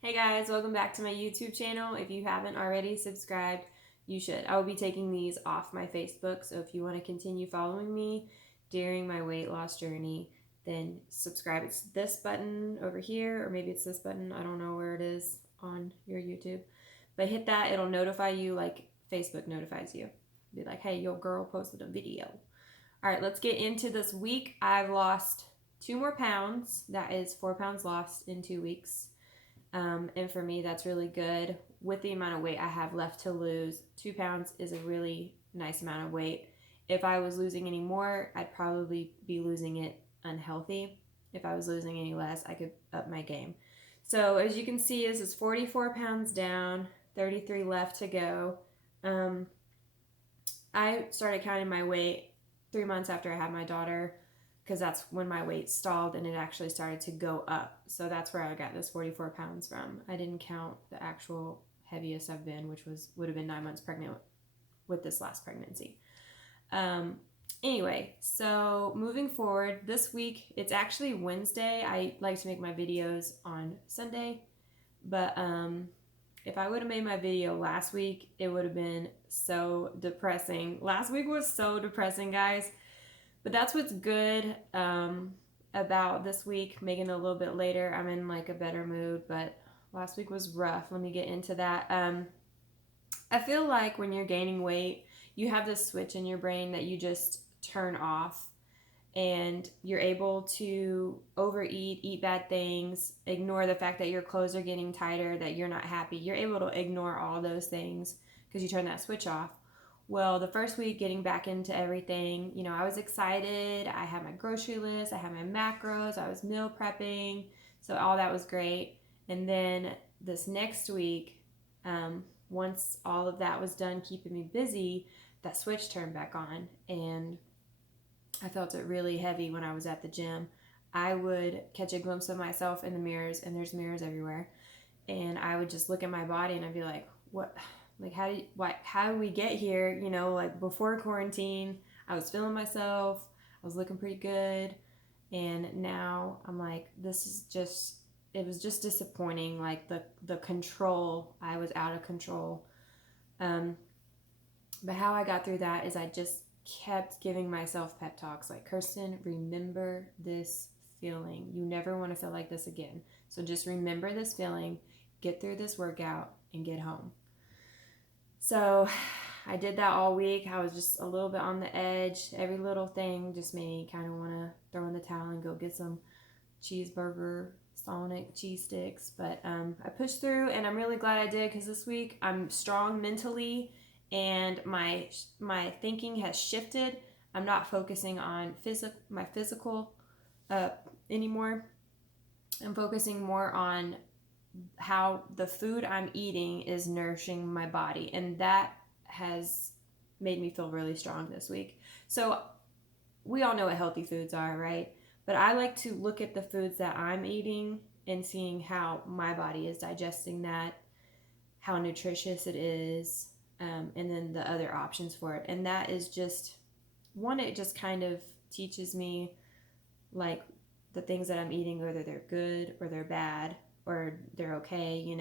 Hey guys, welcome back to my YouTube channel. If you haven't already subscribed, you should. I will be taking these off my Facebook, so if you want to continue following me during my weight loss journey, then subscribe. It's this button over here, or maybe it's this button. I don't know where it is on your YouTube. But hit that, it'll notify you like Facebook notifies you. Be like, hey, your girl posted a video. All right, let's get into this week. I've lost 2 more pounds. That is 4 pounds lost in 2 weeks. And for me, that's really good. With the amount of weight I have left to lose, 2 pounds is a really nice amount of weight. If I was losing any more, I'd probably be losing it unhealthy. If I was losing any less, I could up my game. So as you can see, this is 44 pounds down, 33 left to go. Um, I started counting my weight 3 months after I had my daughter because that's when my weight stalled and it actually started to go up. So that's where I got this 44 pounds from. I didn't count the actual heaviest I've been, which would have been 9 months pregnant with this last pregnancy. Um, anyway, so moving forward, this week it's actually Wednesday. I like to make my videos on Sunday, but if I would have made my video last week, it would have been so depressing. Last week was so depressing, guys. But that's what's good about this week, making it a little bit later. I'm in like a better mood, but last week was rough. Let me get into that. I feel like when you're gaining weight, you have this switch in your brain that you just turn off and you're able to overeat, eat bad things, ignore the fact that your clothes are getting tighter, that you're not happy. You're able to ignore all those things because you turn that switch off. Well, the first week getting back into everything, I was excited. I had my grocery list, I had my macros, I was meal prepping. So all that was great. And then this next week, once all of that was done keeping me busy, that switch turned back on and I felt it really heavy when I was at the gym. I would catch a glimpse of myself in the mirrors, and there's mirrors everywhere. And I would just look at my body, and I'd be like, "What? Like, how did we get here? Like before quarantine, I was feeling myself. I was looking pretty good, and now I'm like, this is just. It was just disappointing. Like the control, I was out of control. Um, but how I got through that is I just kept giving myself pep talks like, Kirsten, remember this feeling. You never want to feel like this again. So just remember this feeling, get through this workout, and get home. So I did that all week. I was just a little bit on the edge. Every little thing just made me kind of want to throw in the towel and go get some cheeseburger, Sonic cheese sticks. But I pushed through, and I'm really glad I did because this week I'm strong mentally, and my thinking has shifted. I'm not focusing on my physical uh, anymore. I'm focusing more on how the food I'm eating is nourishing my body, and that has made me feel really strong this week. So we all know what healthy foods are, right? But I like to look at the foods that I'm eating and seeing how my body is digesting that, how nutritious it is, and then the other options for it. And that is just one, it just kind of teaches me like the things that I'm eating, whether they're good or they're bad or they're okay.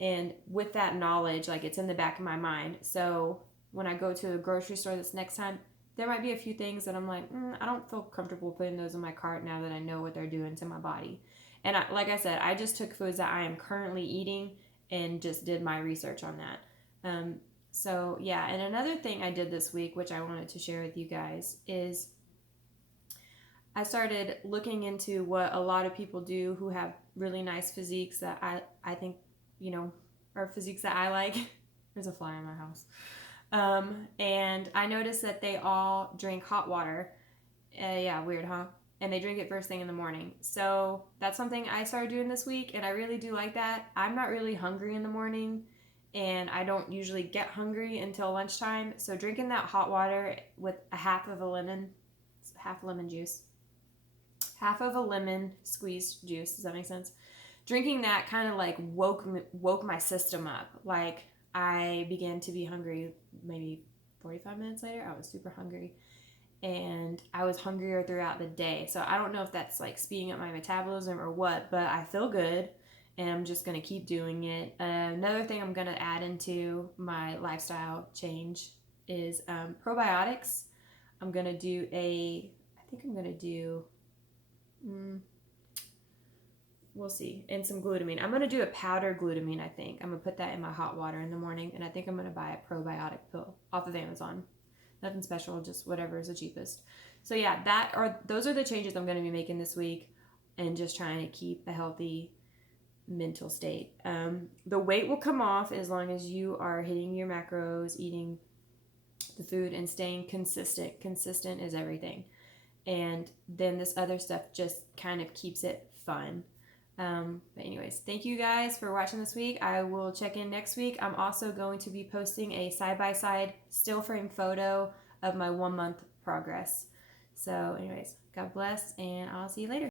And with that knowledge, like it's in the back of my mind. So when I go to a grocery store this next time, there might be a few things that I'm like, I don't feel comfortable putting those in my cart now that I know what they're doing to my body. And like I said, I just took foods that I am currently eating and just did my research on that. Um, so, yeah, and another thing I did this week, which I wanted to share with you guys, is I started looking into what a lot of people do who have really nice physiques that I think, are physiques that I like. There's a fly in my house. And I noticed that they all drink hot water. Yeah, weird, huh? And they drink it first thing in the morning. So that's something I started doing this week, and I really do like that. I'm not really hungry in the morning, and I don't usually get hungry until lunchtime. So drinking that hot water with a half lemon juice, half of a lemon squeezed juice. Does that make sense? Drinking that kind of like woke my system up. Like I began to be hungry maybe 45 minutes later. I was super hungry and I was hungrier throughout the day. So I don't know if that's like speeding up my metabolism or what, but I feel good and I'm just going to keep doing it. Another thing I'm going to add into my lifestyle change is probiotics. I'm going to do we'll see, and some glutamine. I'm going to do a powder glutamine, I think. I'm going to put that in my hot water in the morning, and I think I'm going to buy a probiotic pill off of Amazon. Nothing special, just whatever is the cheapest. So yeah, those are the changes I'm going to be making this week, and just trying to keep a healthy mental state. The weight will come off as long as you are hitting your macros, eating the food, and staying consistent. Consistent is everything. And then this other stuff just kind of keeps it fun. But anyways, thank you guys for watching this week. I will check in next week. I'm also going to be posting a side-by-side still frame photo of my 1 month progress. So anyways, God bless, and I'll see you later.